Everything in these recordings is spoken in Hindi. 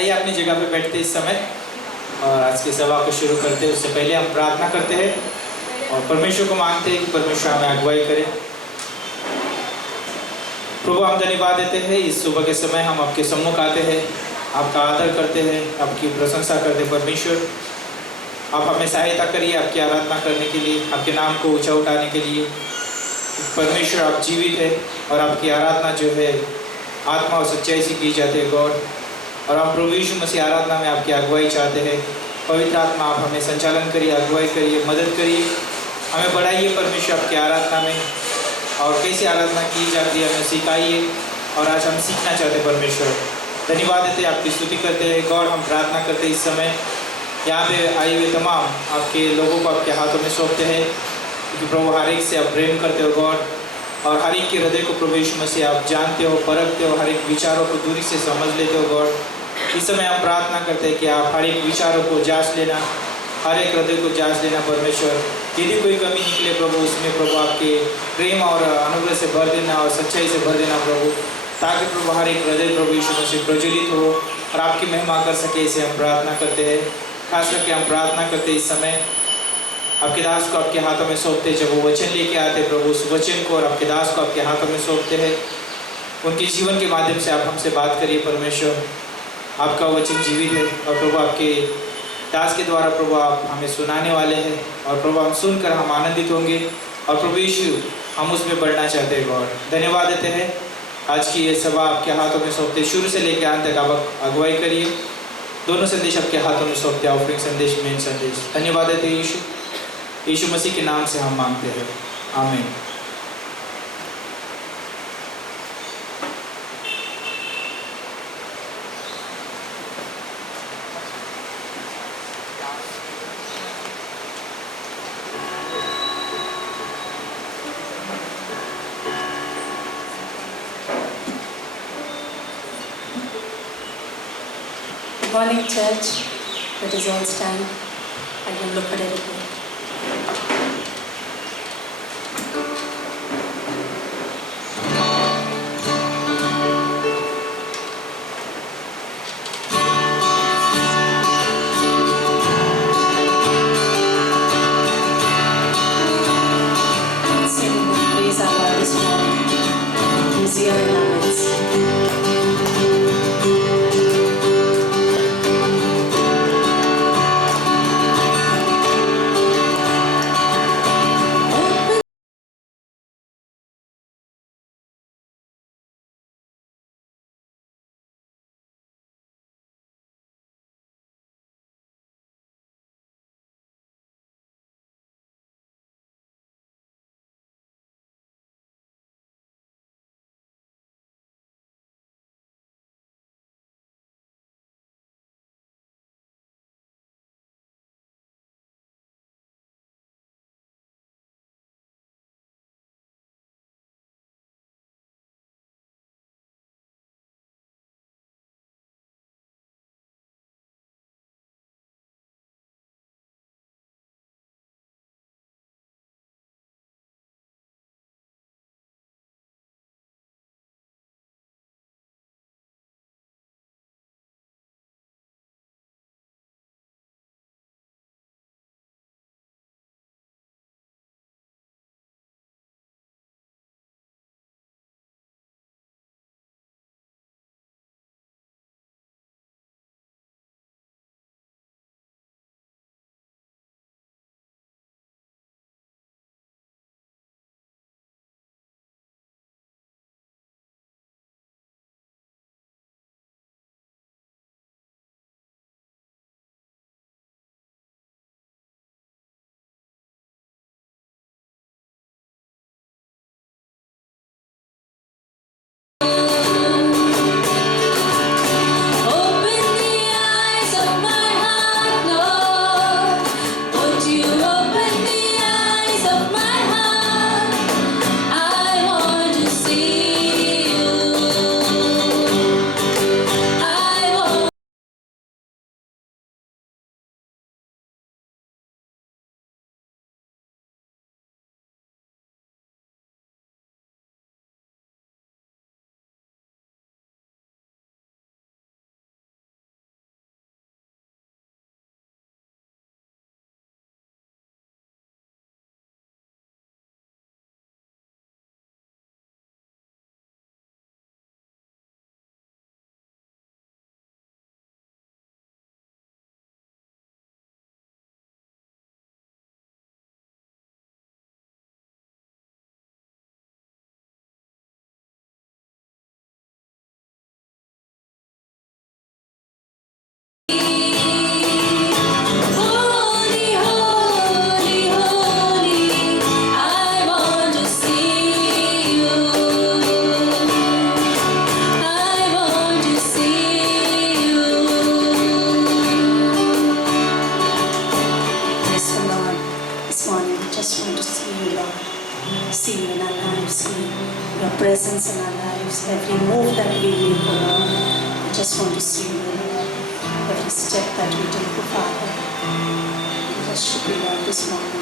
आइए अपनी जगह पे बैठते इस समय और आज की सभा को शुरू करते हैं। उससे पहले हम प्रार्थना करते हैं और परमेश्वर को मांगते हैं कि परमेश्वर हमें अगुवाई करे। प्रभु हम धन्यवाद देते हैं, इस सुबह के समय हम आपके सम्मुख आते हैं, आपका आदर करते हैं, आपकी प्रशंसा करते हैं। परमेश्वर आप हमें सहायता करिए आपकी आराधना करने के लिए, आपके नाम को ऊंचा उठाने के लिए। परमेश्वर आप जीवित है और आपकी आराधना जो है आत्मा और सच्चाई से की जाती है गॉड। और हम प्रभु यीशु मसीह आराधना में आपकी अगुवाई चाहते हैं। पवित्र आत्मा आप हमें संचालन करिए, अगुवाई करिए, मदद करिए, हमें बढ़ाइए परमेश्वर आपकी आराधना में। और कैसी आराधना की जाती है हमें सिखाइए और आज हम सीखना चाहते हैं परमेश्वर। धन्यवाद देते हैं, आपकी स्तुति करते हैं गॉड। हम प्रार्थना करते हैं इस समय यहाँ पे आए हुए तमाम आपके लोगों को आपके हाथों में सौंपते हैं, क्योंकि प्रभु हर एक से आप प्रेम करते हो गॉड, और हर एक के हृदय को प्रभु यीशु मसीह आप जानते हो, परखते हो, हर एक विचारों को दूरी से समझ लेते हो गॉड। इस समय हम प्रार्थना करते हैं कि आप हर एक विचारों को जांच लेना, हर एक हृदय को जांच लेना परमेश्वर। यदि कोई कमी निकले प्रभु उसमें प्रभु आपके प्रेम और अनुग्रह से भर देना और सच्चाई से भर देना प्रभु, ताकि प्रभु हर एक हृदय प्रभु यीशु मसीह प्रज्वलित हो और आपकी महिमा कर सके। इसे हम प्रार्थना करते हैं। खास करके हम प्रार्थना करते इस समय आपके दास को आपके हाथों में सौंपते। जब वो वचन लेके आते प्रभु, उस वचन को और आपके दास को आपके हाथों में सौंपते हैं। उनके जीवन के माध्यम से आप हमसे बात करिए परमेश्वर। आपका वचन जीवित है और प्रभु आपके दास के द्वारा प्रभु आप हमें सुनाने वाले हैं, और प्रभु हम सुनकर हम आनंदित होंगे, और प्रभु यीशु हम उसमें बढ़ना चाहते हैं गॉड। धन्यवाद देते हैं। आज की ये सभा आपके हाथों में सौंपते, शुरू से लेकर अंत तक आप अगुवाई करिए। दोनों संदेश आपके हाथों में सौंपते, ऑफरिंग संदेश, मेन संदेश। धन्यवाद देते हैं यीशु मसीह के नाम से हम मांगते हैं, आमीन। Good morning, church. Let us all stand and we'll look at everything. Sing and praise our Lord this morning. He's here in our midst. presence in our lives, every move that we make, O Lord. We just want to see you, Lord. Every step that we take, O Father. We worship you, Lord, this morning.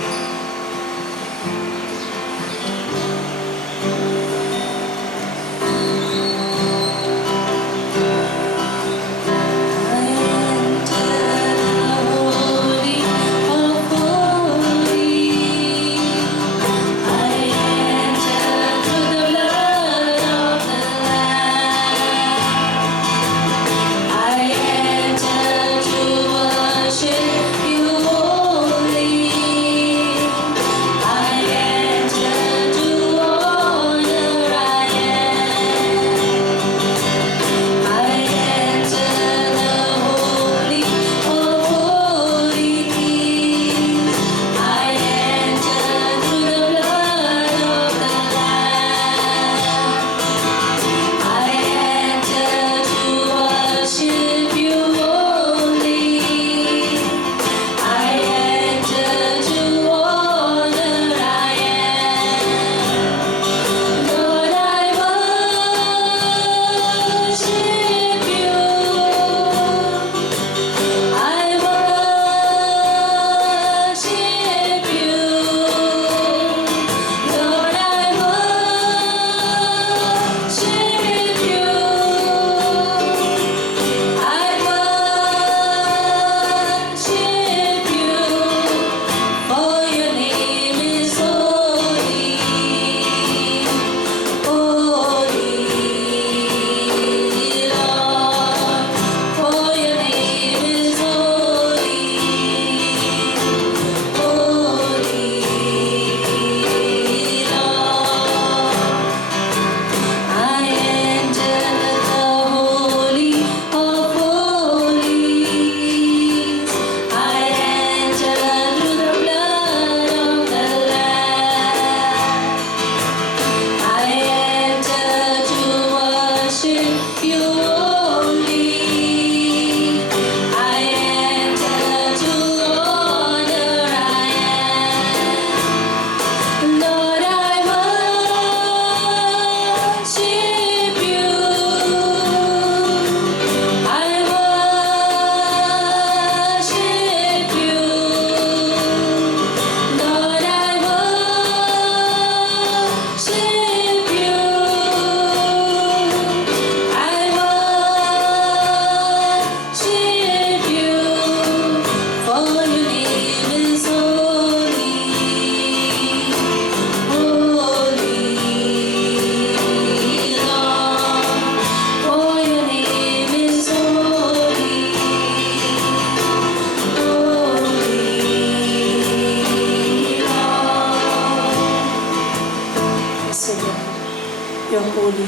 You're holy.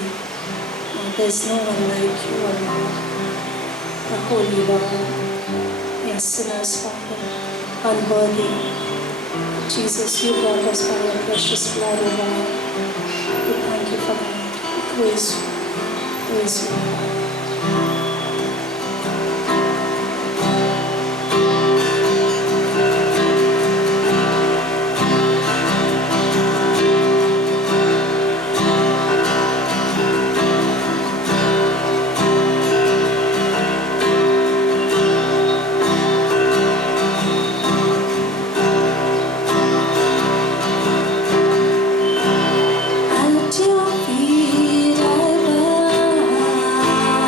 There's no one like you, O Lord. You're holy, Lord. We are sinners, Father, unworthy. Jesus, you brought us by your precious blood, O Lord. We thank you for that. We praise you. Praise you, Lord. At your feet I bow.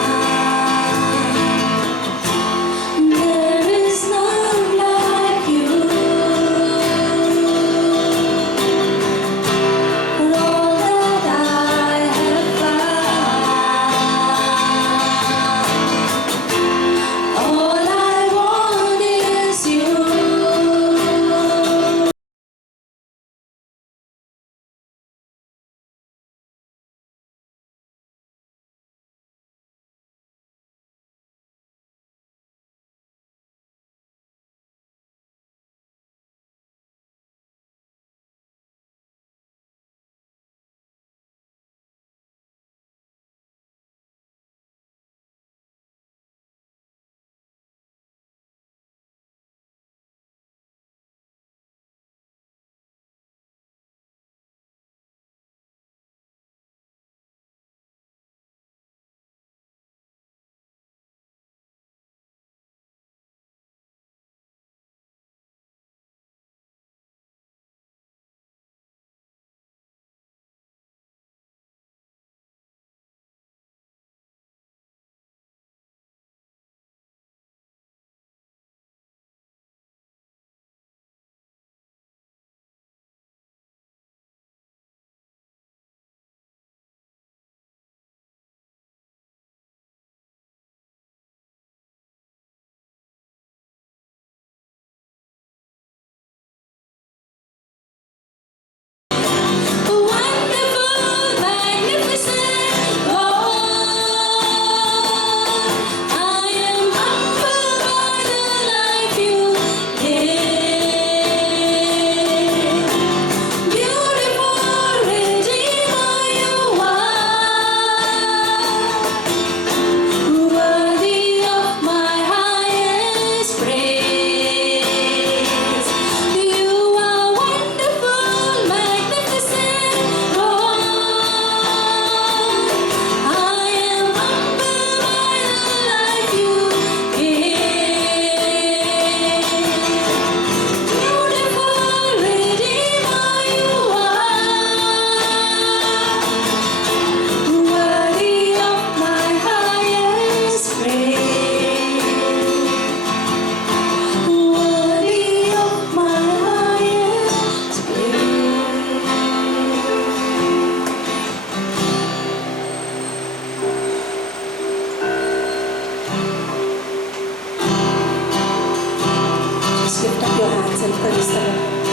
praise the Lord.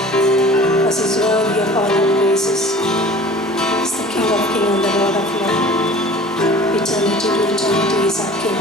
Because He's worthy of all our praises. He's the King of Kings and the Lord of Lords. Eternity to eternity is our King.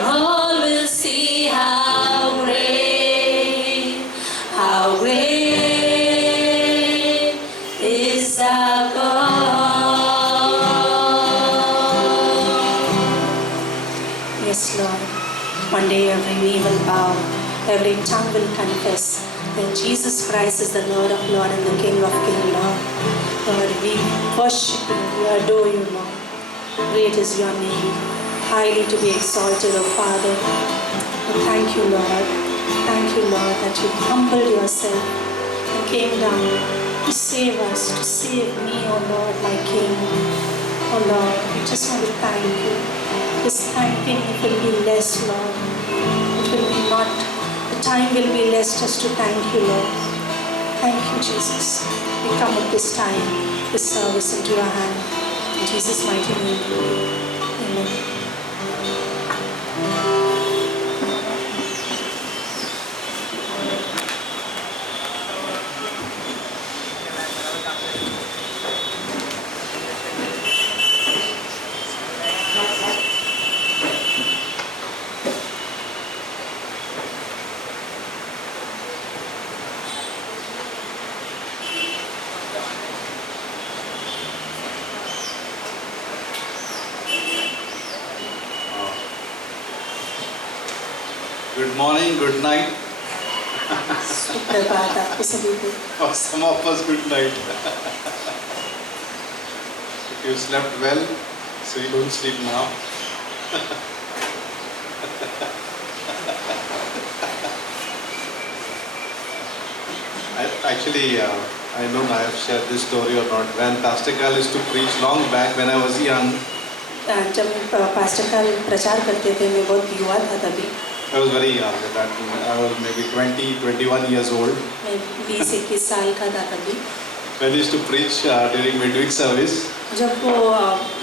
All will see how great is our God. Yes, Lord. One day every knee will bow, every tongue will confess that Jesus Christ is the Lord of Lords and the King of Kings, Lord. Lord, we worship you, we adore you, Lord. Great is your name, highly to be exalted, O Father. We thank you, Lord. Thank you, Lord, that you humbled yourself and came down to save us, to save me, O Lord, my King. Oh Lord, we just want to thank you. This thanking will be less, Lord. It will be not, the time will be less just to thank you, Lord. Thank you, Jesus. We come at this time, this service into your hand. In Jesus' mighty name, amen. Good morning, good night. सुप्रभात आपको सभी को. For some of us, good night. If you slept well, so you don't sleep now. I don't know I have shared this story or not. When Pastor Gal used to preach long back when I was young, जब पास्टर का प्रचार करते थे, मैं बहुत युवा था तभी. I was very young at that moment. I was maybe 20, 21 years old. मैं 20-21 साल का था तभी. When he used to preach during midweek service, जब वो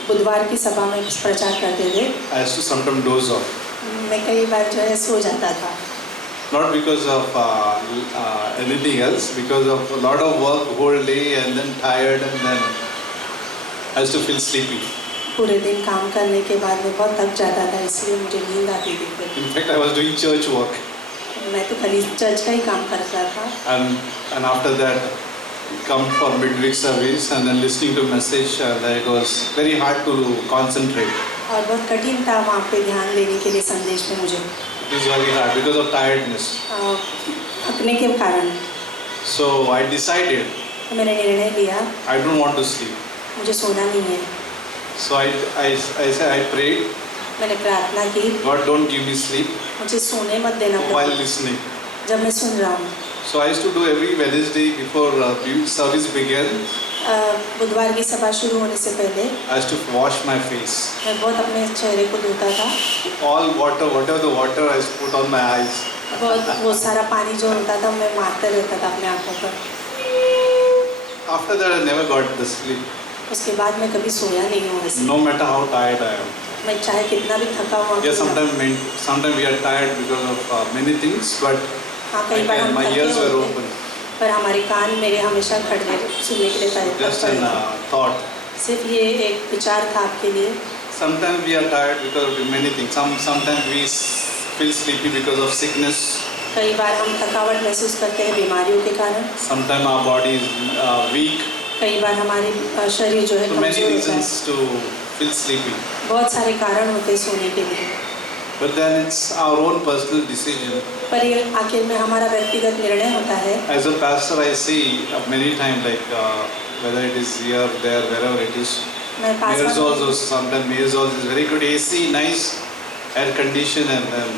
बुधवार की सभा में प्रचार करते थे, I used to sometimes doze off. मैं कई बार जो है सो जाता था. Not because of anything else, because of a lot of work whole day and then tired and then I used to feel sleepy. पूरे दिन काम करने के बाद मैं बहुत थक जाता था, इसलिए मुझे नींद आती थी. In fact, I was doing church work. मैं तो खाली चर्च का ही काम करता था. And after that, come for midweek service and then listening to message, it was very hard to concentrate. और बहुत कठिन था वहाँ पे ध्यान देने के लिए संदेश में मुझे. It was very hard because of tiredness. थकने के कारण. So I decided. मैंने निर्णय लिया. I don't want to sleep. मुझे सोना नहीं है. So I prayed. मैंने प्रार्थना की. God, don't give me sleep. मुझे सोने मत देना. While listening. जब मैं सुन रहा हूँ. So I used to do every Wednesday before service began. बुधवार की सभा शुरू होने से पहले. I used to wash my face. मैं बहुत अपने चेहरे को धोता था. All water, whatever the water, I used to put on my eyes. बहुत वो सारा पानी जो होता था मैं मारता रहता था अपने आँखों पर. After that, I never got the sleep. उसके बाद मैं कभी सोया नहीं हूँ ऐसे. No matter how tired I am. मैं चाहे कितना भी थका हुआ. Yeah, sometimes we are tired because of many things, but हाँ, कई बार हम my थके ears were होते open. पर हमारे कान मेरे हमेशा खड़े सुनने के लिए तैयार Just a thought. सिर्फ ये एक विचार था आपके लिए. Sometimes we are tired because of many things. Sometimes we feel sleepy because of sickness. कई बार हम थकावट महसूस करते हैं बीमारियों के कारण. Sometimes our body is weak. कई बार हमारी शरीर जो है So many कमजोर होता reasons है. to feel sleepy. बहुत सारे कारण होते हैं सोने के लिए. But then it's our own personal decision. पर ये आखिर में हमारा व्यक्तिगत निर्णय होता है. As a pastor, I see many times whether it is here, there, wherever it is. Mayor's also sometimes Mayor's also is very good AC, nice air condition, and then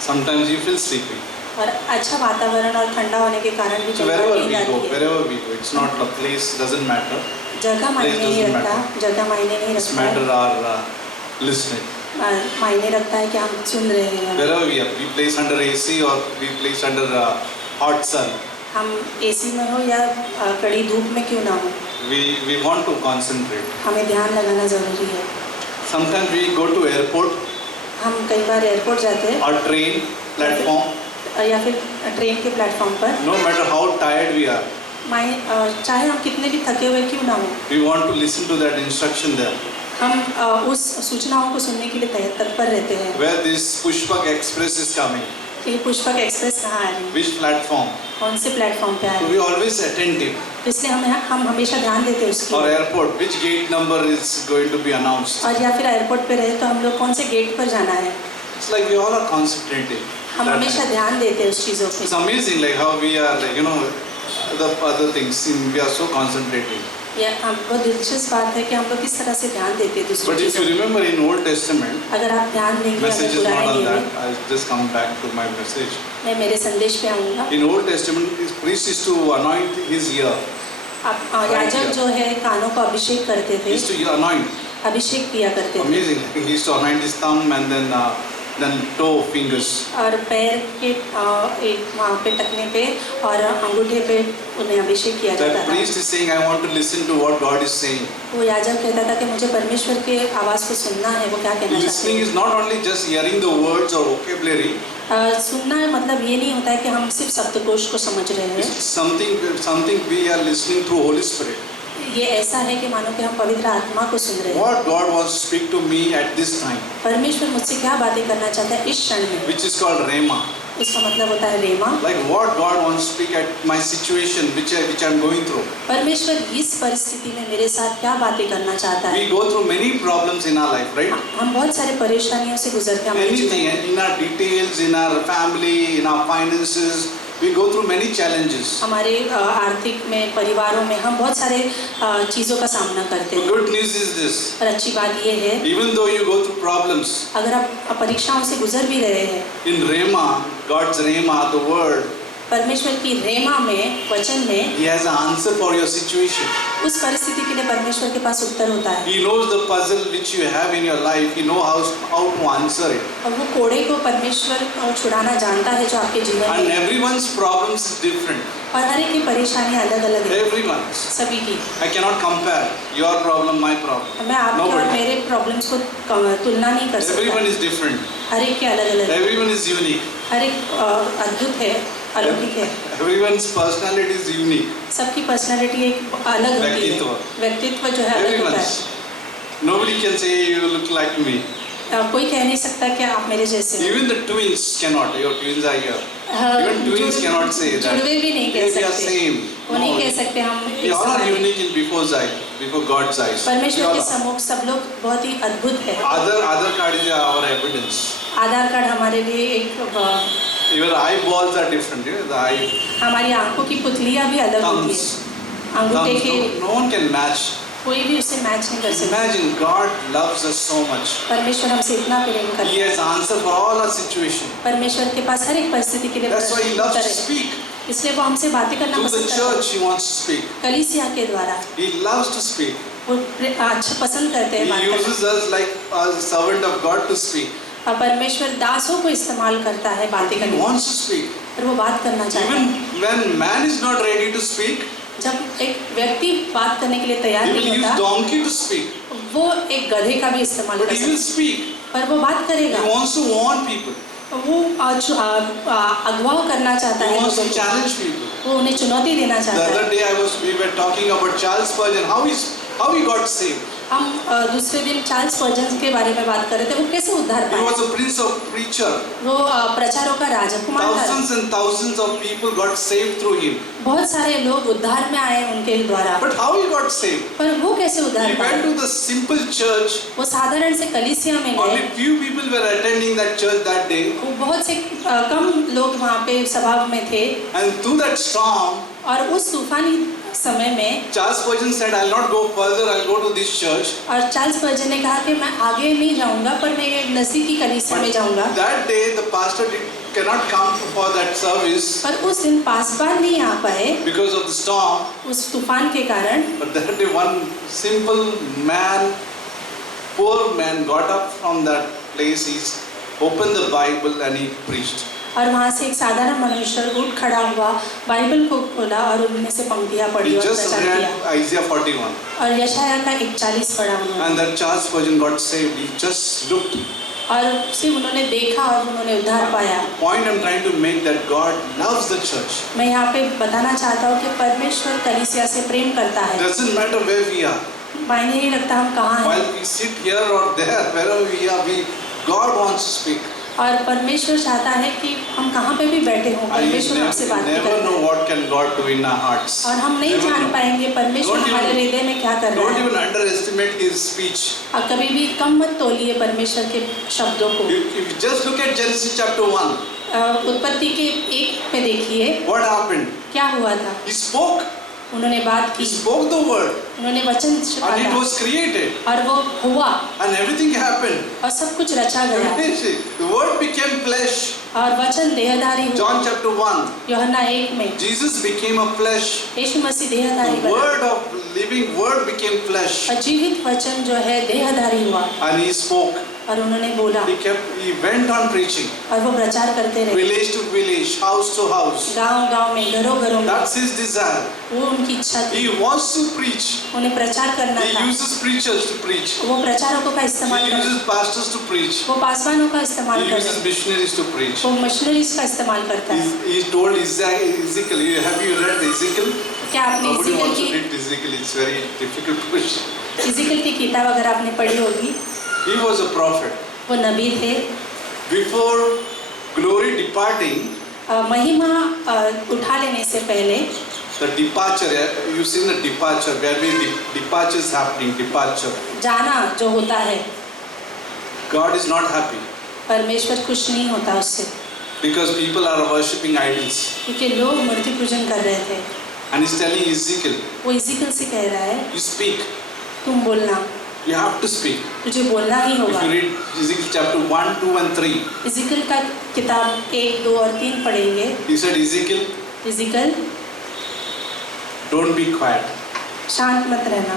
sometimes you feel sleepy. और अच्छा वातावरण और ठंडा होने के कारण भी So wherever we go, it's not a place doesn't matter. जगह मायने नहीं रखता. जगह मायने नहीं It's रखता. matter our listening. मायने रखता है कि हम सुन रहे हैं. Wherever we are, we place under AC or we place under hot sun. हम AC में हो या कड़ी धूप में क्यों ना हो. We want to concentrate. हमें ध्यान लगाना जरूरी है. Sometimes we go to airport. हम कई बार एयरपोर्ट जाते हैं. Or train platform. या फिर ट्रेन के प्लेटफॉर्म पर. No matter how tired we are. चाहे हम कितने भी थके हुए क्यों ना हो. We want to listen to that instruction there. हम उस सूचनाओं को सुनने के लिए तत्पर रहते हैं. Where this Pushpak Express is coming. ये पुष्पक एक्सप्रेस कहाँ आ रही है. Which platform. कौन से प्लेटफॉर्म पे आ So रही we always attentive. है. इसलिए हम हमेशा ध्यान देते हैं उसकी. Or airport, which gate number is going to be announced. और या फिर एयरपोर्ट पे रहे तो हम लोग कौन से गेट पर जाना है. It's like we all are concentrating. हम हमेशा ध्यान देते हैं उस चीज़ों पे. It's amazing like how we are the other things. We are so concentrating. यह बहुत दिलचस्प बात है कि हम लोग किस तरह से ध्यान देते हैं दूसरी But if you चीज़ों remember in Old Testament, पर। अगर आप ध्यान देंगे message अगर is not पुराने on नियम that. में, I'll just come back to my message. मैं मेरे संदेश पे आऊँगा। In Old Testament, his priest used to anoint his ear. आप याजक जो है कानों को अभिषेक करते He थे, used to anoint. अभिषेक किया करते थे Amazing. He used to anoint his thumb and then toe fingers. और पैर के एक वहाँ पे टखने पे और अंगूठे पे उन्हें अभिषेक किया जाता That था। priest is saying, I want to listen to what God is saying. वो याजक कहता था कि मुझे परमेश्वर के आवाज़ को सुनना है, वो क्या कहना चाहते Listening हैं। is not only just hearing the words or vocabulary. सुनना है मतलब ये नहीं होता है कि हम सिर्फ शब्दकोश को समझ रहे हैं। It's something we are listening through Holy Spirit. ये ऐसा है कि मानो कि हम पवित्र आत्मा को सुन रहे हैं। What God wants to speak to me at this time, परमेश्वर मुझसे क्या बातें करना चाहता है इस क्षण में, which is called Rhema. उसका मतलब होता है रेमा। Like what God wants to speak at my situation, which I'm going through. परमेश्वर इस परिस्थिति में मेरे साथ क्या बातें करना चाहता है। We go through many problems in our life, right? हम बहुत सारे परेशानियों से गुजरते हैं हमारे जीवन Anything में। in our details, in our family, in our finances, we go through many challenges. हमारे आर्थिक में, परिवारों में हम बहुत सारे चीज़ों का सामना करते The हैं। good news is this: पर अच्छी बात ये है, even though you go through problems, अगर आप परीक्षाओं से गुजर भी रहे हैं, in Rhema, God's Rhema, the word, परमेश्वर की रेमा में, वचन में, He has an answer for your situation. उस परिस्थिति के लिए परमेश्वर के पास उत्तर होता है। He knows the puzzle which you have in your life. He knows how to answer it. और वो कोड़े को परमेश्वर छुड़ाना जानता है जो आपके जीवन And में। everyone's problems is different. और हर एक की परेशानियाँ अलग अलग है, Everyone's. सभी की। I cannot compare your problem, my problem. मैं आपके और Nobody. मेरे प्रॉब्लम्स को तुलना नहीं कर Everyone सकता। is different. हर एक के अलग अलग, Everyone is unique. हर एक अद्भुत है, अलौकिक है। Everyone's personality is unique. सबकी पर्सनालिटी एक अलग होती है। व्यक्तित्व। व्यक्तित्व जो है अलग होता Everyone's. है। Nobody can say you look like me. कोई कह नहीं सकता कि आप मेरे जैसे हो। Even the twins cannot. Your twins are here. Even twins cannot say that. जुड़वे भी नहीं कह We are सकते। same. वो नहीं No. कह सकते हम We एक all are समान हैं। unique in before God's eyes. We परमेश्वर all के are. सम्मुख सब लोग बहुत ही अद्भुत है। Other card is our evidence. Aadhaar card हमारे लिए एक Your eyeballs are different. You know, the eye हमारी आंखों की पुतलियाँ भी अलग होती thumbs. है। अंगूठे के No one can match. कोई भी उससे मैच नहीं कर सकता। Imagine God loves us so much. परमेश्वर हमसे इतना प्रेम He करता है। has answer for all our situation. परमेश्वर के पास हर एक परिस्थिति के लिए That's why He loves Uttar to है। speak. इसलिए वो हमसे बातें करना Through the पसंद करता church, He wants to speak. है। कलीसिया के द्वारा He loves to speak. वो अच्छा पसंद करते हैं He बात करना। uses us like a servant of God to speak. और परमेश्वर दासों को इस्तेमाल करता है बातें He करने में। wants to speak. और वो बात करना चाहता Even है। when man is not ready to speak, जब एक व्यक्ति बात करने के लिए तैयार He will नहीं use होता, donkey to speak. वो एक गधे का भी इस्तेमाल But कर He will सकता speak. है। पर वो बात करेगा। He wants to warn people. वो अगवा करना चाहता He है wants लोगों to को। challenge people. वो उन्हें चुनौती देना The चाहता other है। day we were talking about Charles Spurgeon, how he got saved. हम दूसरे दिन चार्ल्स स्पर्जन के बारे में बात कर रहे थे, वो कैसे उद्धार He पाए। was a prince of preacher. वो प्रचारों का राजकुमार था। Thousands and thousands of people got saved through him. बहुत सारे लोग उद्धार में आए उनके द्वारा। But how he got saved? पर वो कैसे उद्धार He पाए? went to the simple church. वो साधारण से कलीसिया में Only गए। few people were attending that church that day. वो बहुत से कम लोग वहाँ पे सभा में थे। And through that storm, और उस तूफानी समय में Charles Spurgeon said, I'll not go further, I'll go to this church. और चार्ल्स स्पर्जन ने कहा कि मैं आगे नहीं जाऊंगा, पर मैं ये नजदीकी कलीसिया में जाऊंगा। That day the pastor cannot come for that service पर उस दिन पासवान नहीं आ पाए because of the storm. उस तूफान के कारण। But that day one simple man, poor man, got up from that place. He opened the Bible and he preached. और वहाँ से एक साधारण मनुष्य उठ खड़ा हुआ, बाइबल को खोला और उनमें से पंक्तियाँ पढ़ी He और just प्रचार किया। read Isaiah 41. और यशायाह का 41 पढ़ा उन्होंने। And that Charles Spurgeon got saved. He just looked. और सिर्फ उन्होंने देखा और उन्होंने उद्धार पाया। Point I'm trying to make that God loves the church. मैं यहाँ पे बताना चाहता हूँ कि परमेश्वर कलीसिया से प्रेम करता है। Doesn't matter where we are. मायने नहीं रखता हम कहाँ हैं। While we sit here or there, wherever we are, God wants to speak. और परमेश्वर चाहता है कि हम कहाँ पे भी बैठे हों, I परमेश्वर हमसे बात never करता know है। what can God do in our hearts. और हम नहीं Never जान know. पाएंगे परमेश्वर Don't हमारे even- हृदय में क्या कर रहा Don't है। even underestimate His speech. और कभी भी कम मत तोलिए परमेश्वर के शब्दों को। If you just look at Genesis chapter 1, उत्पत्ति के 1 में देखिए What happened? क्या हुआ था। He spoke. उन्होंने बात He की, spoke the word. उन्होंने वचन And it छिपाया was created. और वो हुआ And everything happened. और सब कुछ रचा गया The word became flesh. और वचन देहधारी हुआ। John chapter 1. यूहन्ना 1 में Jesus became a flesh. यीशु मसीह देहधारी The बना word of living word became flesh. और जीवित वचन जो है देहधारी हुआ And he spoke. और उन्होंने बोला He went on preaching. और वो प्रचार करते रहे, Village to village, house to house. गांव-गांव में, घरों-घरों में। That's his desire. वो उनकी इच्छा थी, He wants to preach. उन्हें प्रचार करना He था। uses preachers to preach. वो प्रचारकों का He इस्तेमाल करते, uses pastors to preach. वो पासवानों का He इस्तेमाल uses करते, missionaries to preach. वो मिशनरीज का इस्तेमाल करता है। He told Ezekiel, have you read Ezekiel? क्या आपने Nobody इज़िकल wants to की read Ezekiel. It's very difficult question. Is equal की किताब अगर आपने पढ़ी होगी, He was a prophet. वो नबी थे। Before glory departing, महिमा उठा लेने से पहले the departure, you've seen the departure, where the departure is happening, departure. जाना जो होता है, God is not happy परमेश्वर खुश नहीं होता उससे, because people are worshipping idols. क्योंकि लोग मूर्ति पूजन कर रहे थे। And he's telling Ezekiel, वो इज़िकल से कह रहा है, you speak, तुम बोलना, you have to speak. तुझे बोलना ही If होगा। you read Ezekiel chapter 1, 2 and 3, is equal का किताब 1, 2 और 3 पढ़ेंगे। he said, Ezekiel, is equal don't be quiet. शांत मत रहना,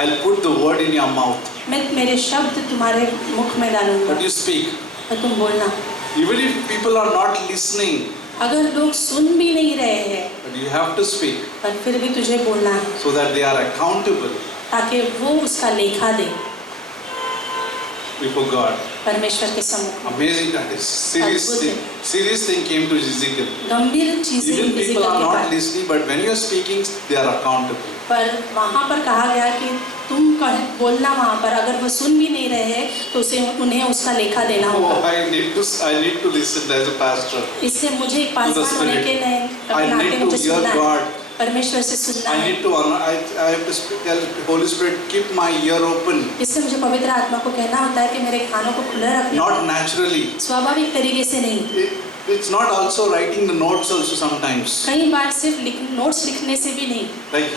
I'll put the word in your mouth, मैं मेरे शब्द तुम्हारे मुख में डालूंगा but you speak. और तुम बोलना। Even if people are not listening, अगर लोग सुन भी नहीं रहे हैं, but you have to speak पर फिर भी तुझे बोलना है, so that they are accountable ताकि वो उसका लेखा दे before God. परमेश्वर के सम्मुख। Amazing that is. Serious thing came to Ezekiel. गंभीर चीजें Even people इज़िकल are के not pass, listening, but when you are speaking, they are accountable. पर वहाँ पर कहा गया कि तुम बोलना वहाँ पर, अगर वो सुन भी नहीं रहे हैं तो उसे उन्हें उसका लेखा देना Oh, होगा। I need to listen as a pastor. इसलिए मुझे एक पासवान होने के I नाते need to मुझे hear सुनना है, God. परमेश्वर से सुनना I है। need to honor. I have to speak, tell Holy Spirit, keep my ear open. इससे मुझे पवित्र आत्मा को कहना होता है कि मेरे कानों को खुला रखना, Not naturally. स्वाभाविक तरीके से नहीं। It's not also writing the notes also sometimes. कई बार सिर्फ नोट्स लिखने से भी नहीं। Like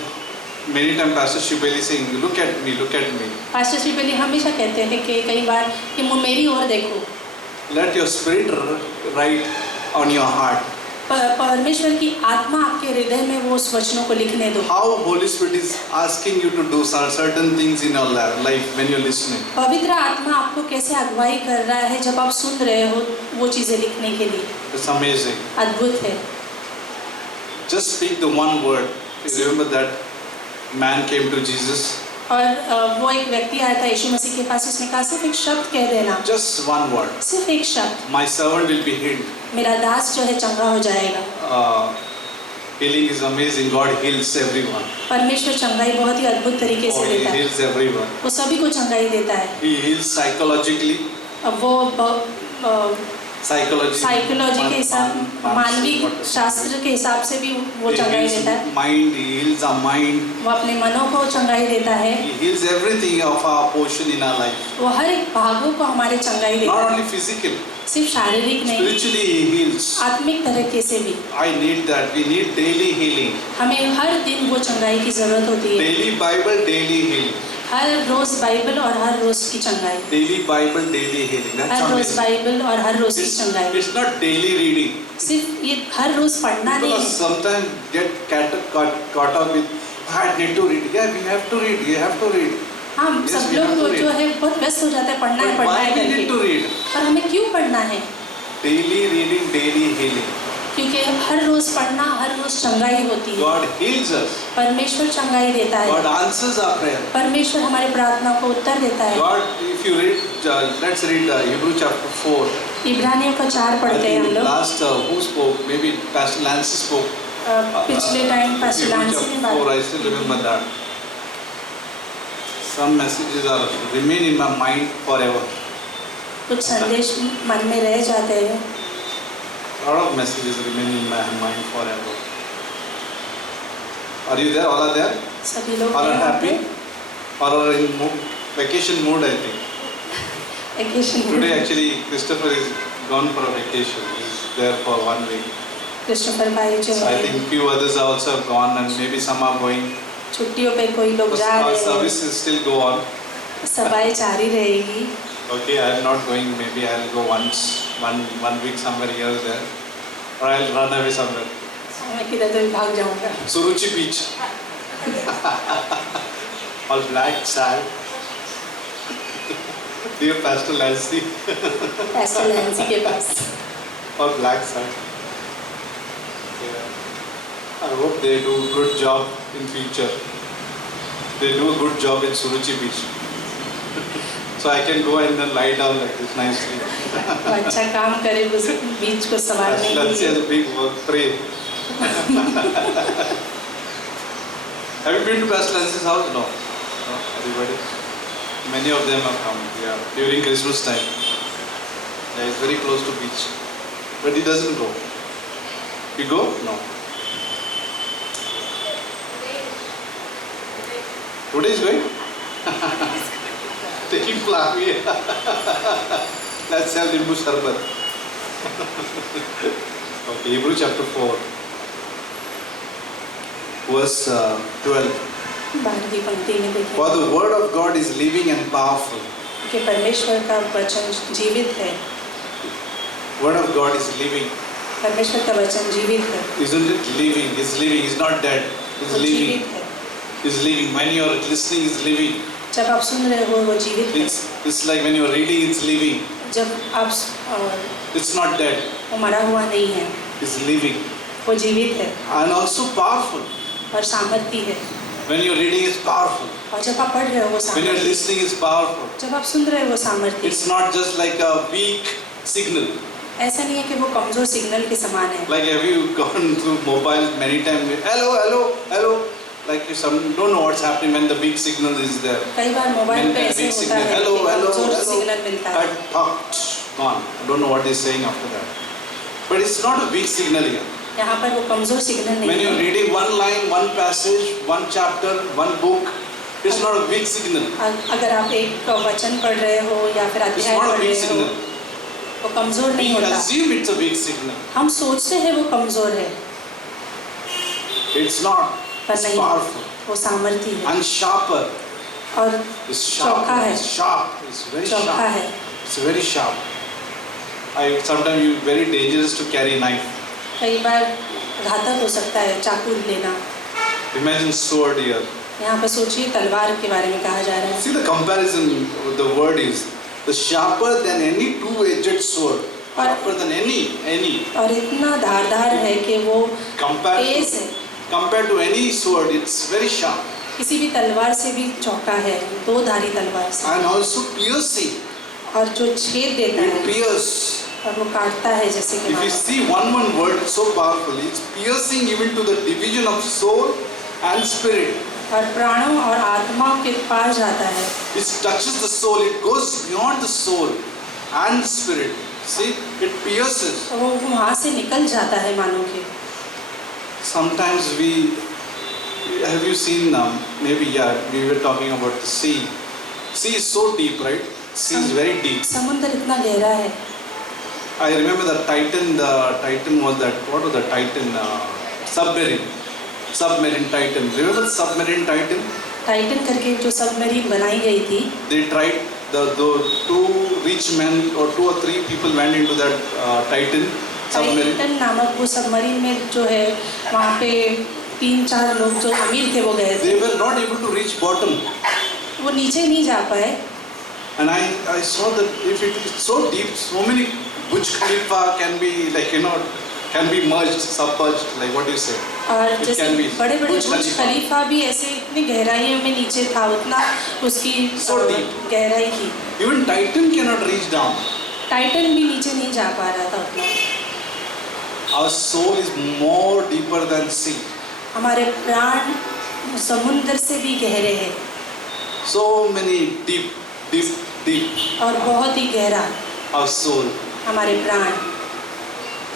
many times Pastor Shibeli saying, look at me, look at me. Pastor Shri पहले हमेशा कहते हैं कि कई बार कि मेरी ओर देखो। Let your spirit write on your heart. परमेश्वर की आत्मा आपके हृदय में वो उस वचनों को लिखने दो। How Holy Spirit is asking you to do certain things in your life when you're listening. पवित्र आत्मा आपको कैसे अगुवाई कर रहा है जब आप सुन रहे हो वो चीजें लिखने के लिए। It's amazing. अद्भुत है। Just speak the one word. You remember that man came to Jesus. और वो एक व्यक्ति आया था यीशु मसीह के पास, उसने कहा सिर्फ एक शब्द कह देना, Just one word. सिर्फ एक शब्द, My servant will be healed. मेरा दास जो है चंगा हो जाएगा। Healing is amazing. God heals everyone. परमेश्वर चंगाई बहुत ही अद्भुत तरीके से Oh, He देता है, heals everyone. वो सभी को चंगाई देता है। He heals psychologically. अब वो साइकोलॉजी के हिसाब, मानवीय शास्त्र के हिसाब से भी वो चंगाई देता है। Mind, He heals our mind. वो अपने मनों को चंगाई देता है, He heals everything of our portion in our life. वो हर एक भागों को हमारे चंगाई देता Not है, only physical, सिर्फ शारीरिक नहीं, spiritually He heals. आत्मिक तरीके से भी। I need that. We need daily healing. हमें हर दिन वो चंगाई की जरूरत होती है, Daily Bible, daily healing. हर रोज बाइबल और हर रोज की चंगाई, Daily Bible, daily healing. That's हर रोज amazing. बाइबल और हर रोज की चंगाई। It's not daily reading. सिर्फ ये हर रोज पढ़ना People नहीं, sometimes get caught up with, I need to read. Yeah, we have to read. You have to read. हम Yes, सब we have to लोग read. जो है बहुत व्यस्त हो जाते हैं, पढ़ना है But पढ़ना why है we need to करके, read? पर हमें क्यों पढ़ना है? Daily reading, daily healing. क्योंकि हर रोज पढ़ना, हर रोज चंगाई होती है। God heals us. परमेश्वर चंगाई देता God है, answers our prayer. परमेश्वर हमारी प्रार्थना को उत्तर देता है। God, if you read, let's read Hebrew chapter 4. इब्रानियों का 4 I पढ़ते हैं हम think लोग। last who spoke? Maybe Pastor Lance spoke. पिछले टाइम पास्टर Hebrew लांसी ने chapter 4. I बात still की। remember that. Some messages are remain in my mind forever. कुछ संदेश मन में रह जाते हैं, A lot of messages remain in my mind forever. Are you there? All are there? सभी लोग All are हैं वहाँ पे। happy? All are in vacation mood, I think. Vacation Today actually Christopher is gone for a vacation. He's there for 1 week. Christopher भाई जो So I है think few others are also gone and maybe some are going. छुट्टियों पे कोई लोग जा Our रहे हैं, services still go on. सभाएं जारी रहेगी। Okay, I am not going. Maybe I'll go once, one week somewhere here or there, or I'll run away somewhere. मैं किधर तो भाग जाऊंगा। Suruchi Beach. All black sand. Dear Pastor Lancy. ऐसा लैंसी के पास। All black sand. Yeah. I hope they do a good job in future. They do a good job in Suruchi Beach. So I can go and then lie down like this nicely. वो अच्छा काम करे उस बीच को संभालने Pastor के Lancy लिए। has a big work. Pray. Have you been to Pastor Lancy's house? No. No. Everybody? Many of them have come. Yeah. During Christmas time. Yeah, it's very close to beach. But he doesn't go. You go? No. Today is going? Taking plan. Let's have Limbu Sharbat. Okay, Hebrew chapter 4, verse 12. 12वीं पंक्ति में देखें For the word of God is living and powerful. कि परमेश्वर का वचन जीवित है। Word of God is living. परमेश्वर का वचन जीवित है। Isn't it living? It's living. It's not dead. It's वो living. जीवित है। It's living. When you are listening, it's living. जब आप सुन रहे हो वो जीवित है। It's like when you are reading, it's living. जब आप It's not dead. वो मरा हुआ नहीं है, It's living. वो जीवित है And also powerful. और सामर्थ्य है। When you're reading, it's powerful. और जब आप पढ़ रहे हो वो When you're सामर्थ्य, listening, it's powerful. जब आप सुन रहे हो वो सामर्थ्य, It's not just like a weak signal. ऐसा नहीं है कि वो कमजोर सिग्नल के समान है। Like have you gone through mobile many times? Hello, hello, hello. Like you some don't know what's happening when the big signal is there. कई बार मोबाइल पे When ऐसे big होता signal, है hello, कि hello, कमजोर hello. सिग्नल मिलता है। Cut, talked, gone. I don't know what he's saying after that. But it's not a weak signal here. यहाँ पर वो कमजोर सिग्नल When नहीं you're है। reading one line, one passage, one chapter, one book, it's not a weak signal. अगर आप एक वचन पढ़ रहे हो या फिर It's अध्याय not a पढ़ weak रहे हो, signal. वो कमजोर नहीं We होता। assume it's a weak signal. हम सोचते हैं वो कमजोर है, It's not. पर It's नहीं, powerful. वो सामर्थ्य है And sharper. और It's sharp. चौका है। It's sharp. It's very चौका sharp. है। It's very sharp. Sometimes you very dangerous to carry knife. कई बार घातक हो सकता है चाकू लेना। Imagine sword here. यहाँ पर सोचिए तलवार के बारे में कहा जा रहा है। See the comparison. The word is the sharper than any two-edged sword. Sharper than any. और इतना धारदार है कि वो तेज है, Compared to any sword, it's very sharp. किसी भी तलवार से भी चौका है, दो धारी तलवार से, And also piercing. और जो छेद देता It है pierces. और वो काटता है जैसे कि If you मानो। see one word so powerful, it's piercing even to the division of soul and spirit. और प्राणों और आत्माओं के पार जाता है। It touches the soul, it goes beyond the soul and spirit. See, it pierces. तो वो वहाँ से निकल जाता है मानो कि। Sometimes have you seen, maybe we were talking about the sea. Sea is so deep, right? Sea is very deep. समुद्र इतना गहरा है। I remember the Titan was that, what was the Titan? Submarine Titan. Remember the submarine Titan? Titan करके जो सबमरीन बनाई गई थी, They tried, the two rich men or 2 or 3 people went into that Titan submarine. Titan नामक वो सबमरीन में जो है वहाँ पे 3-4 लोग जो अमीर थे वो गए They थे, were not able to reach bottom. वो नीचे नहीं जा पाए। And I saw that if it is so deep, so many Burj Khalifa can be can be merged, submerged, like what do you say? और It जैसे can be बड़े बड़े Burj बुर्ज Khalifa. खलीफा भी ऐसे इतनी गहराइयों में नीचे था, उतना उसकी So deep. गहराई थी। Even Titan cannot reach down. Titan भी नीचे नहीं जा पा रहा था उतना। Our soul is more deeper than sea. हमारे प्राण समुद्र से भी गहरे हैं So many deep. और बहुत ही गहरा Our soul. हमारे प्राण।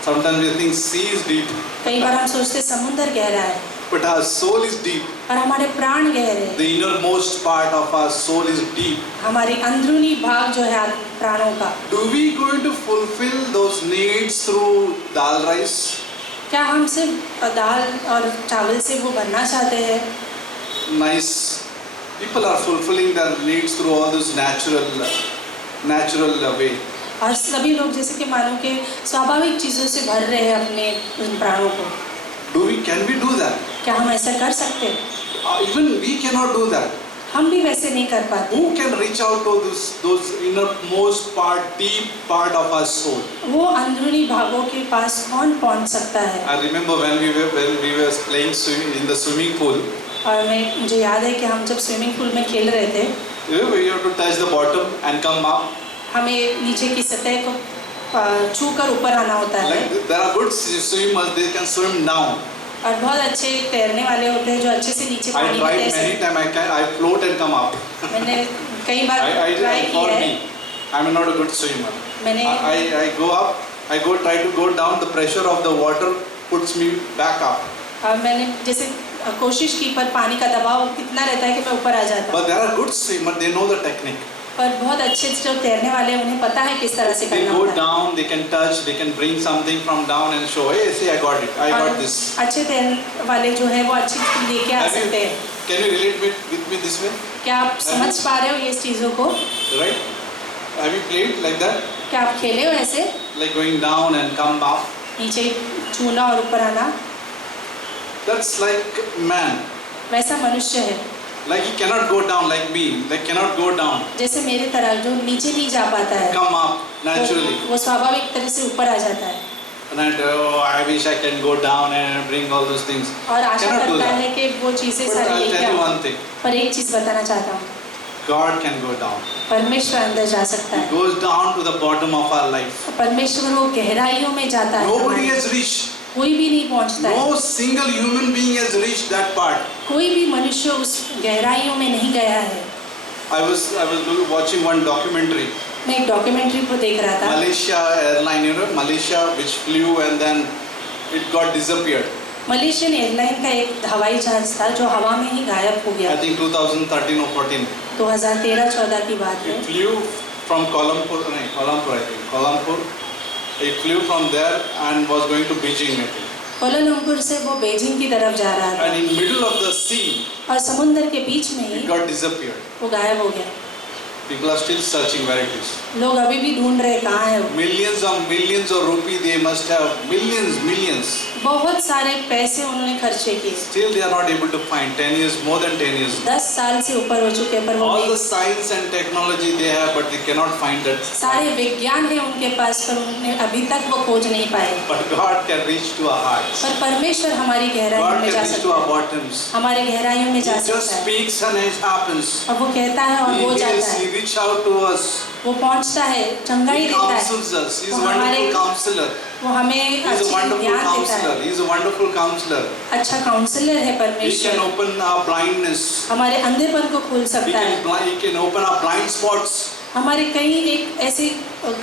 Sometimes we think sea is deep, कई बार हम सोचते समुद्र गहरा है, but our soul is deep. और हमारे प्राण गहरे हैं। The innermost part of our soul is deep. हमारी अंदरूनी भाग जो है प्राणों का। Do we going to fulfill those needs through dal rice? क्या हम सिर्फ दाल और चावल से वो भरना चाहते हैं? Nice. People are fulfilling their needs through all this natural way. और सभी लोग जैसे कि मानो कि स्वाभाविक चीज़ों से भर रहे हैं अपने उन प्राणों को। Can we do that? क्या हम ऐसा कर सकते हैं? Even we cannot do that. हम भी वैसे नहीं कर पाते। Who can reach out to those innermost part, deep part of our soul? वो अंदरूनी भागों के पास कौन पहुंच सकता है? I remember when we were playing in the swimming pool. और मुझे याद है कि हम जब स्विमिंग पूल में खेल रहे थे, We have to touch the bottom and come up. हमें नीचे की सतह को छू कर ऊपर आना होता है। Like there are good swimmers, they can swim down. और बहुत अच्छे तैरने वाले होते हैं जो अच्छे से नीचे I पानी में tried तैर many सकते times. I float and come up. हैं। मैंने कई बार I ट्राई for किया है। me. I'm not a good swimmer. मैंने I go up. I try to go down. The pressure of the water puts me back up. मैंने जैसे कोशिश की पर पानी का दबाव इतना रहता है कि मैं ऊपर आ जाता हूँ। But there are good swimmers. They know the technique. पर बहुत अच्छे जो तैरने वाले हैं उन्हें पता है किस तरह से They करना go होता है। down. They can touch. They can bring something from down and show. Hey, see, I got it. I और got this. अच्छे तैरने वाले जो है वो अच्छी लेके आ सकते हैं। Can you relate with me this way? क्या आप समझ पा रहे हो ये चीज़ों को? Right? Have you played like that? क्या आप खेले हो ऐसे? Like going down and come up? नीचे छूना और ऊपर आना? That's like man. वैसा मनुष्य है। Like he cannot go down like me. Like cannot go down. जैसे मेरे तरह जो नीचे नहीं जा पाता है। Come up naturally. वो स्वाभाविक तरह से ऊपर आ जाता है। And I wish I can go down and bring all those things. और आशा Cannot do करता that. है कि वो चीज़ें But सारी I'll लेके tell you आऊं। one thing. पर एक चीज़ बताना चाहता हूँ, God can go down. परमेश्वर अंदर जा सकता He है। goes down to the bottom of our life. परमेश्वर वो गहराइयों में जाता है। Nobody हमारे। has reached. कोई भी नहीं पहुंचता है। No single human being has reached that part. कोई भी मनुष्य उस गहराइयों में नहीं गया है। I was watching one documentary. मैं एक डॉक्यूमेंट्री को देख रहा था। Malaysia airline, Malaysia which flew and then it got disappeared. Malaysian airline का एक हवाई जहाज था जो हवा में ही गायब हो गया। I think 2013 or 14. 2013-14 की बात है। It flew from Colombo, I think. Colombo. It flew from there and was going to Beijing, I think. Kuala Lumpur से वो बेजिंग की तरफ जा रहा था। And in middle of the sea, और समुद्र के बीच में ही it got disappeared. वो गायब हो गया। People are still searching where it is. लोग अभी भी ढूंढ रहे कहाँ है वो। Millions of rupees they must have. Millions. बहुत सारे पैसे उन्होंने खर्चे किए। Still they are not able to find. 10 years, more than 10 years. 10 साल से ऊपर हो चुके हैं, पर वो All नहीं। the science and technology they have, but they cannot find that. सारे विज्ञान है उनके पास, पर उन्होंने अभी तक वो खोज नहीं पाए। But God can reach to our hearts. पर परमेश्वर हमारी गहराइयों God में can जा reach to सकता our है। bottoms. हमारे गहराइयों में He जा just सकता है। speaks and it happens. और वो कहता है और हो जाता He है। reach out to us. वो पहुंचता है, चंगाई He देता है। counsels us. He is वो a हमारे wonderful counselor. वो हमें He is a अच्छी wonderful ज्ञान देता counselor. है। He is a wonderful counselor. अच्छा काउंसलर है He can परमेश्वर। open our blindness. हमारे अंधेपन को खोल He सकता है। can open our blind spots. हमारे कई एक ऐसी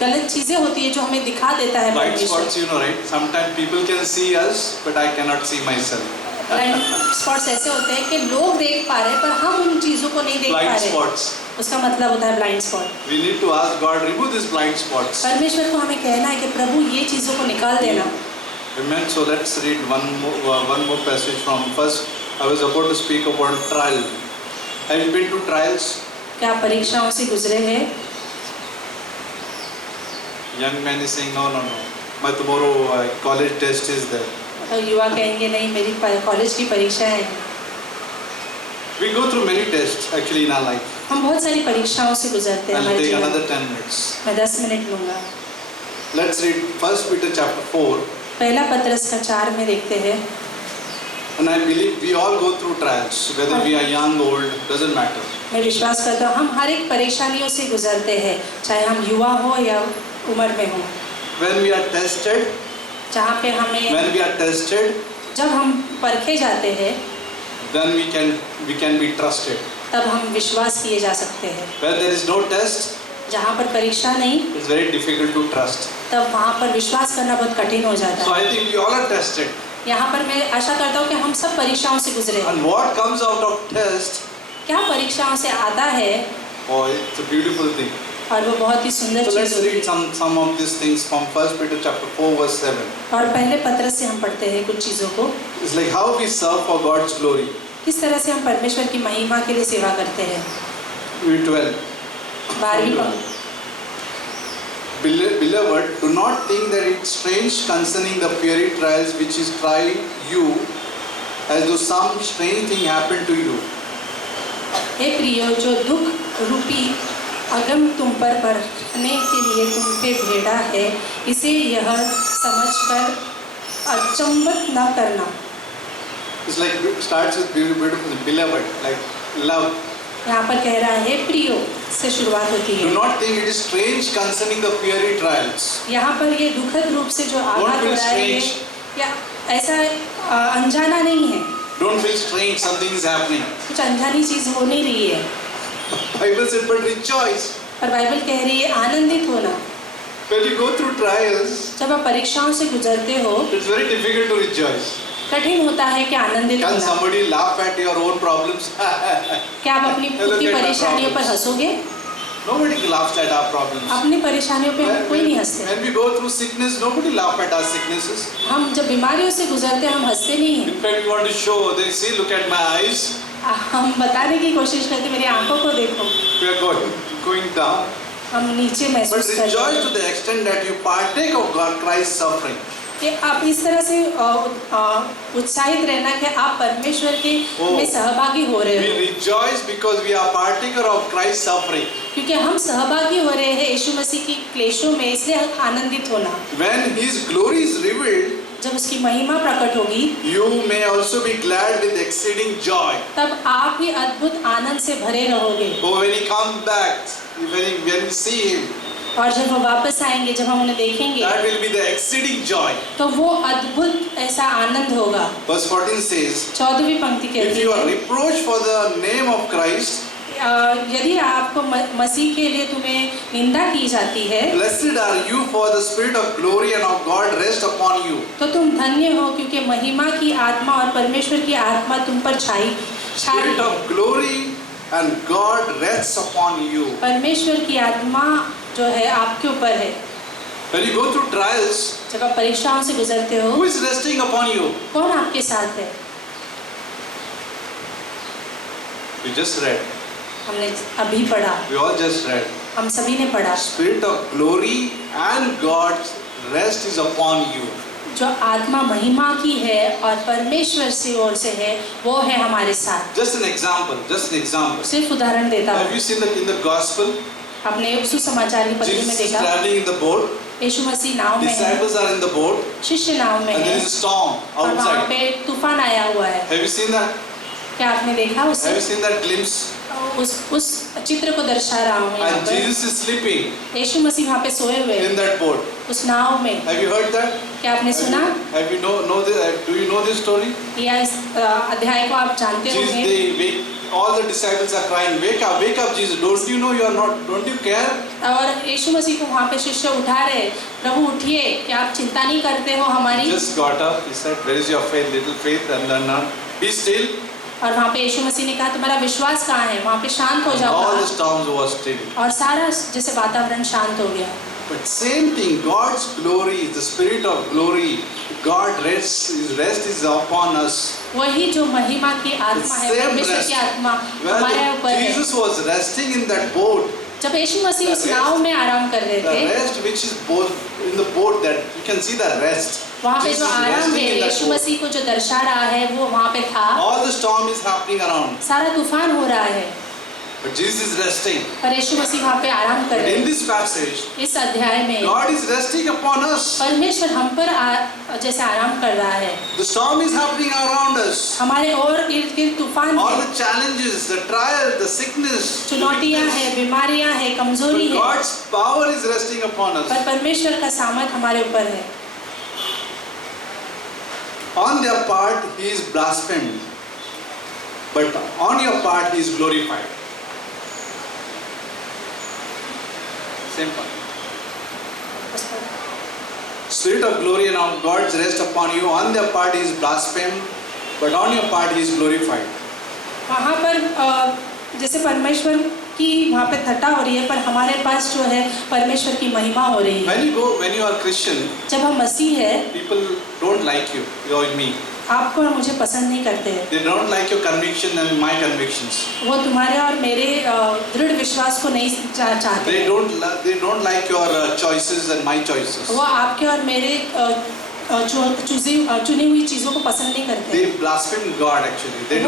गलत चीजें होती है जो हमें दिखा देता है Blind परमेश्वर। spots, right? Sometimes people can see us, but I cannot see myself. Blind spots ऐसे होते हैं कि लोग देख पा रहे हैं पर हम उन चीजों को नहीं देख पा Blind रहे। spots. उसका मतलब होता है blind spot. We need to ask God, remove these blind spots. परमेश्वर को हमें कहना है कि प्रभु ये चीजों को निकाल देना। Amen. So let's read one more passage from first. I was about to speak about trial. Have you been to trials? क्या आप परीक्षाओं से गुजरे हैं? Young man is saying, no. My tomorrow college test is there. तो युवा कहेंगे नहीं मेरी कॉलेज की परीक्षा है। We go through many tests actually in our life. हम बहुत सारी परीक्षाओं से गुजरते हैं I'll हमारे take जीवन another में। 10 minutes. मैं 10 मिनट लूँगा। Let's read 1 Peter chapter 4. पहला पत्रस का 4 में देखते हैं। And I believe we all go through trials, whether we are young, old, doesn't matter. मैं विश्वास करता हूँ हम हर एक परेशानियों से गुजरते हैं, चाहे हम युवा हो या उम्र में हो। When we are tested, जहाँ पे हमें when we are tested, जब हम परखे जाते हैं then we can be trusted. तब हम विश्वास किए जा सकते हैं। When there is no test, जहाँ पर परीक्षा नहीं it's very difficult to trust. तब वहाँ पर विश्वास करना बहुत कठिन हो जाता So है। I think we all are tested. यहाँ पर मैं आशा करता हूँ कि हम सब परीक्षाओं से गुजरे। And what comes out of test, क्या परीक्षाओं से आता है oh, it's a beautiful thing. और वो बहुत ही सुंदर So let's चीज होगी। read some of these things from 1 Peter chapter 4 verse 7. और पहले पत्रस से हम पढ़ते हैं कुछ चीज़ों को, It's like how we serve for God's glory. किस तरह से हम परमेश्वर की महिमा के लिए सेवा करते हैं। Read 12. 12वीं पंक्ति, Beloved, do not think that it's strange concerning the fiery trials which is trying you, as though some strange thing happened to you. हे प्रियो, जो दुख रूपी अगम तुम पर पड़ने के लिए तुम पे भेड़ा है, इसे यह समझकर अचंभित न करना। It's like it starts with beautiful, beloved, like love. यहाँ पर कह रहा है प्रियो से शुरुआत होती Do है। not think it is strange concerning the fiery trials. यहाँ पर ये दुखद रूप से जो आघात हो रहा है, strange. या ऐसा अनजाना नहीं है, Don't feel strange, something is happening. कुछ अनजानी चीज हो नहीं रही है। Bible said, but rejoice. पर बाइबल कह रही है आनंदित होना। When you go through trials, जब आप परीक्षाओं से गुजरते हो, it's very difficult to rejoice. कठिन होता है कि आनंदित Can होना। somebody laugh at your own problems? क्या आप अपनी Look खुद की at my परेशानियों पर problems. हंसोगे? Nobody laughs at our problems. अपनी परेशानियों पे कोई नहीं हंसते। When we go through sickness, nobody laughs at our sicknesses. हम जब बीमारियों से गुजरते हैं, हम हंसते नहीं हैं। In fact, we want to show, they see, look at my eyes. हम बताने की कोशिश करते हैं, मेरी आंखों को देखो। We are going down. हम नीचे But महसूस करते rejoice हैं to the extent that you partake of God, Christ's suffering. कि आप इस तरह से उत्साहित रहना कि आप परमेश्वर के में सहभागी हो रहे We हो, rejoice because we are partaker of Christ's suffering. क्योंकि हम सहभागी हो रहे हैं यीशु मसीह की क्लेशों में, इसलिए आनंदित होना। When His glory is revealed, जब उसकी महिमा प्रकट होगी, you may also be glad with exceeding joy. तब आप भी अद्भुत आनंद से भरे रहोगे। Oh, when He comes back, when we see Him, और जब वो वापस आएंगे, जब हम उन्हें देखेंगे, that will be the exceeding joy. तो वो अद्भुत ऐसा आनंद होगा। Verse 14 says, 14वीं पंक्ति if कहती you are है, reproached for the name of Christ, यदि आपको मसीह के लिए तुम्हें निंदा की जाती है, blessed are you, for the spirit of glory and of God rest upon you. तो तुम धन्य हो, क्योंकि महिमा की आत्मा और परमेश्वर की आत्मा तुम पर छाई Spirit of glory and God rests upon you. परमेश्वर की आत्मा जो है आपके ऊपर है। When you go through trials, जब आप परीक्षाओं से गुजरते हो, who is resting upon you? कौन आपके साथ है? We just read. हमने अभी पढ़ा, We all just read. हम सभी ने पढ़ा, Spirit of glory and God's rest is upon you. जो आत्मा महिमा की है और परमेश्वर से ओर से है, वो है हमारे साथ। Just an example. सिर्फ उदाहरण देता Have हूँ। you seen that in the gospel? आपने सुसमाचार की पत्री में Jesus is देखा, traveling in the boat. यीशु मसीह नाव में है, Disciples are in the boat, शिष्य नाव में and there है, is a storm और वहाँ outside. पे तूफान आया हुआ है। Have you seen that? क्या आपने देखा Have उसे? you seen that glimpse? उस चित्र को दर्शा रहा हूँ यहाँ And पर। Jesus is sleeping यीशु मसीह वहाँ पे सोए हुए in हैं, that boat. उस नाव में। Have you heard that? क्या आपने सुना? Have you know this? Do you know this story? या इस अध्याय को आप जानते Jesus, होंगे? all the disciples are crying, wake up, Jesus! Don't you know you are not? Don't you care? और यीशु मसीह को वहाँ पे शिष्य उठा रहे, प्रभु उठिए, क्या आप चिंता नहीं करते हो हमारी? Just got up. He said, "Where is your faith, little faith?" And then be still. और वहाँ पे यीशु मसीह ने कहा तुम्हारा विश्वास कहाँ है? वहाँ पे शांत हो जाओ। All the storms were still. और सारा जैसे वातावरण शांत हो गया। But same thing, God's glory, the Spirit of glory, God rests, His rest is upon us. वही जो महिमा की आत्मा है, Same परमेश्वर rest. की आत्मा Well, हमारे ऊपर है। Jesus was resting in that boat. जब यीशु मसीह उस The नाव rest. में आराम कर रहे The थे, rest which is both in the boat, that you can see the rest. वहाँ पे Jesus जो is आराम resting है in that यीशु boat. मसीह को जो दर्शा रहा है, वो वहाँ पे था। All the storm is happening around, सारा तूफान हो रहा है, but Jesus is resting. पर यीशु मसीह वहाँ पे आराम कर But रहे in हैं। this passage, इस अध्याय में God is resting upon us. परमेश्वर हम पर जैसे आराम कर रहा है। The storm is happening around us. हमारे और इर्द गिर्द तूफान All है, the challenges, the trial, the sickness, the चुनौतियाँ weakness. हैं, बीमारियाँ हैं, कमजोरी But है, God's power is resting upon us. पर परमेश्वर का सामर्थ हमारे ऊपर है। On their part, He is blasphemed, but on your part, He is glorified. Same part. Spirit of glory and of God's rest upon you. On their part, He is blasphemed, but on your part, He is glorified. वहाँ पर जैसे परमेश्वर कि वहाँ पे थट्टा हो रही है, पर हमारे पास जो है परमेश्वर की महिमा हो रही है। when you are Christian, जब हम मसीह है, people don't like you, you and me. आपको और मुझे पसंद नहीं करते हैं। They don't like your conviction and my convictions. वो तुम्हारे और मेरे दृढ़ विश्वास को नहीं चाहते। They don't like your choices and my choices. वो आपके और मेरे चुनी हुई चीजों को पसंद नहीं करते। They blaspheme God actually. They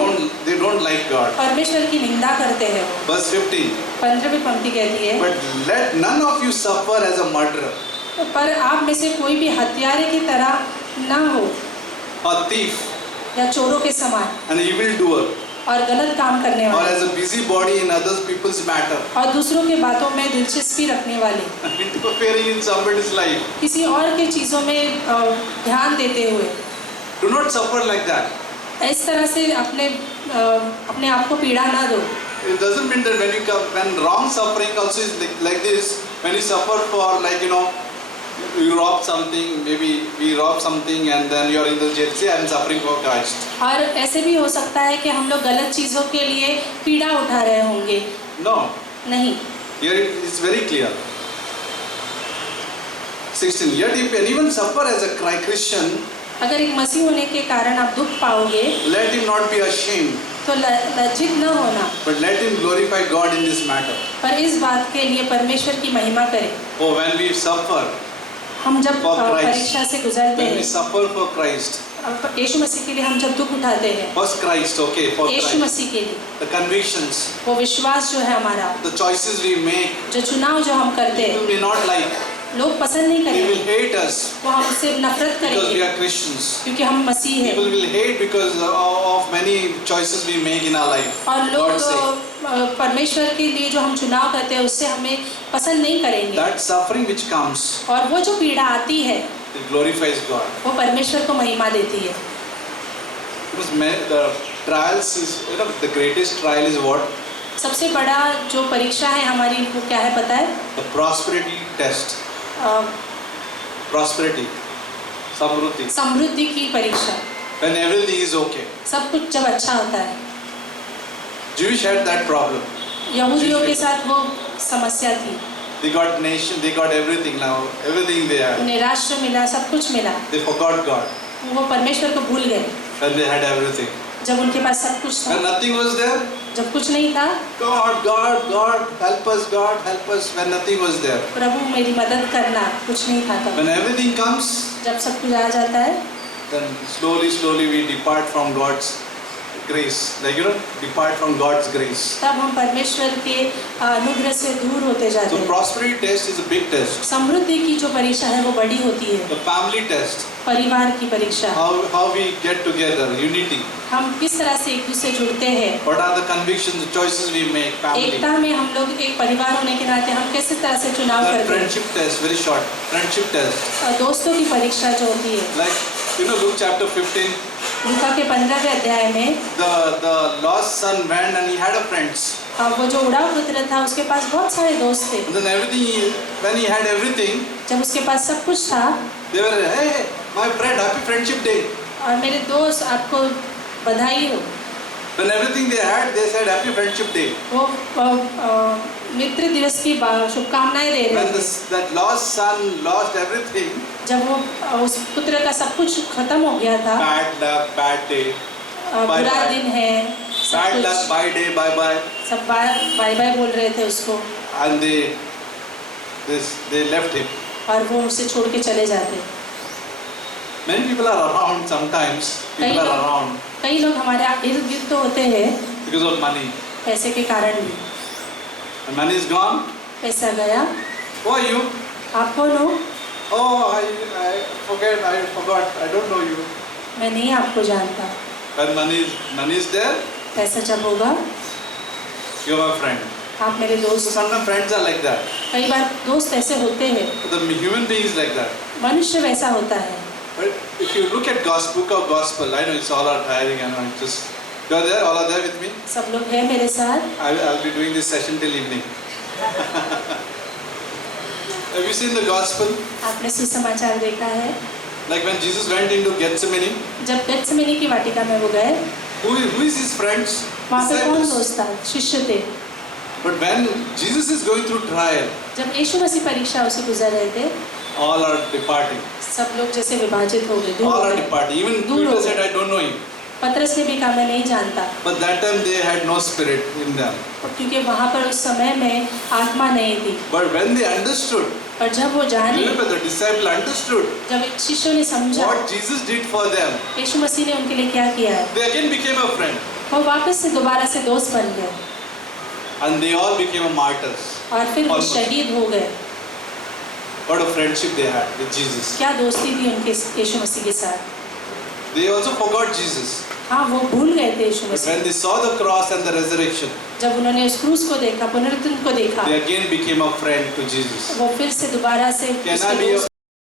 don't like God. परमेश्वर की निंदा करते हैं वो। Verse 15. 15वीं पंक्ति कहती है, But let none of you suffer as a murderer, पर आप में से कोई भी हत्यारे की तरह ना हो, a thief, या चोरों के समान, an evildoer, और गलत काम करने or वाले, as a busybody in other people's matter, और दूसरों के बातों में दिलचस्पी रखने वाले, interfering in somebody's life. किसी और के चीजों में ध्यान देते हुए। Do not suffer like that. इस तरह से अपने आप को पीड़ा ना दो। It doesn't mean that when wrong suffering also is like this, when you suffer for you rob something, maybe we rob something and then you are in the jail, say I am suffering for Christ. और ऐसे भी हो सकता है कि हम लोग गलत चीजों के लिए पीड़ा उठा रहे होंगे। No. नहीं। Here it is very clear. 16. Yet if anyone suffer as a Christian, अगर एक मसीह होने के कारण आप दुख पाओगे, let him not be ashamed, तो लज्जित न होना, but let him glorify God in this matter. पर इस बात के लिए परमेश्वर की महिमा करें। Oh, when we suffer हम जब for Christ, परीक्षा से गुजरते when we हैं, suffer for Christ, यीशु मसीह के लिए हम जब दुख उठाते हैं, first Christ, okay, for Yeshu Christ, मसीह के लिए, the convictions, वो विश्वास जो है हमारा, the choices we make, जो चुनाव जो हम करते people हैं, may not like, लोग पसंद नहीं they will करेंगे, hate us वो हमसे नफरत because we करेंगे, are Christians. क्योंकि हम मसीह हैं। People will hate because of many choices we make in our life. और God लोग sake. परमेश्वर के लिए जो हम चुनाव करते हैं उससे हमें पसंद नहीं करेंगे, That suffering which comes, और वो जो पीड़ा आती है it glorifies God. वो परमेश्वर को महिमा देती है। Because the trials is, the greatest trial is what? सबसे बड़ा जो परीक्षा है हमारी वो क्या है पता है? The prosperity test. Prosperity. Samruddhi. समृद्धि की परीक्षा। When everything is okay. सब कुछ जब अच्छा होता है। Jewish had that problem. यहूदियों के साथ वो समस्या थी। They got nation, they got everything now, everything they had. उन्हें राष्ट्र मिला, सब कुछ मिला। They forgot God. वो परमेश्वर को भूल गए। When they had everything. जब उनके पास सब कुछ था। When nothing was there. जब कुछ नहीं था। God, help us. When nothing was there. प्रभु मेरी मदद करना, कुछ नहीं था तब। When everything comes. जब सब कुछ आ जाता है। Then slowly we depart from God's grace, depart from God's grace. तब हम परमेश्वर के अनुग्रह से दूर होते जाते So हैं। prosperity test is a big test. समृद्धि की जो परीक्षा है वो बड़ी होती है। The family test. परिवार की परीक्षा। How we get together, unity. हम किस तरह से एक दूसरे जुड़ते हैं। What are the convictions, the choices we make, family. एकता में हम लोग एक परिवार होने के नाते हम किस तरह से चुनाव The करते हैं। friendship test, very short. Friendship test. दोस्तों की परीक्षा जो होती है। Like Luke chapter 15. लूका के 15वें अध्याय में The lost son went and he had a friends. वो जो उड़ाव पुत्र था उसके पास बहुत सारे दोस्त थे। And then when he had everything, जब उसके पास सब कुछ था, they were, hey, my friend, happy friendship day. और मेरे दोस्त आपको बधाई हो। When everything they had, they said happy friendship day. वो मित्र दिवस की शुभकामनाएं दे रहे When थे। that lost son lost everything, जब वो उस पुत्र का सब कुछ खत्म हो गया था, bad luck, bad day, बुरा bye. दिन है, Bad luck, bye day, bye bye, सब बाय बाय बोल रहे थे उसको, and they left him. और वो उसे छोड़ के चले जाते। Many people are around sometimes. People are around कई लोग हमारे इर्द गिर्द तो होते हैं because of money. पैसे के कारण भी। And money is gone. पैसा गया। Who are you? आप कौन हो? Oh, I forgot. I don't know you. मैं नहीं आपको जानता। When money is there, पैसा जब होगा, you are my friend. आप मेरे So दोस्त। sometimes friends are like that. कई बार दोस्त ऐसे होते हैं। The human being is like that. मनुष्य वैसा होता है। But if you look at book of gospel, I know it's all are tiring. I know it's just. You are there. All are there with me. सब लोग हैं मेरे साथ। I'll be doing this session till evening. Have you seen the gospel? आपने सुसमाचार देखा है? Like when Jesus went into Gethsemane, जब गेत्सेमनी की वाटिका में वो गए, who is his friends? वहाँ पे कौन Disciples. दोस्त था? शिष्य थे। But when Jesus is going through trial, जब यीशु मसीह परीक्षाओं से गुजर रहे थे, all are departing. सब लोग जैसे विभाजित हो गए, दूर All हो are गए। departing. Even दूर हो Peter said, गए। I don't know him. पतरस ने भी कहा मैं नहीं जानता, But that time they had no spirit in them. क्योंकि वहाँ पर उस समय में आत्मा नहीं थी। But when they understood, पर जब वो जाने, remember the disciple understood जब शिष्यों ने समझा what Jesus did for them, यीशु मसीह ने उनके लिए क्या किया है, they again became a friend. वो वापस से दोबारा से दोस्त बन गए And they all became a martyrs. और फिर वो Almost. शहीद हो गए। What a friendship they had with Jesus. क्या दोस्ती थी उनके यीशु मसीह के साथ। They also forgot Jesus. हाँ, वो भूल गए थे यीशु But Masih. when they saw the cross and the resurrection, जब उन्होंने उस क्रूस को देखा, पुनरुत्थान को देखा, they again became a friend to Jesus. वो फिर से दोबारा से Can उसके I be a दोस्त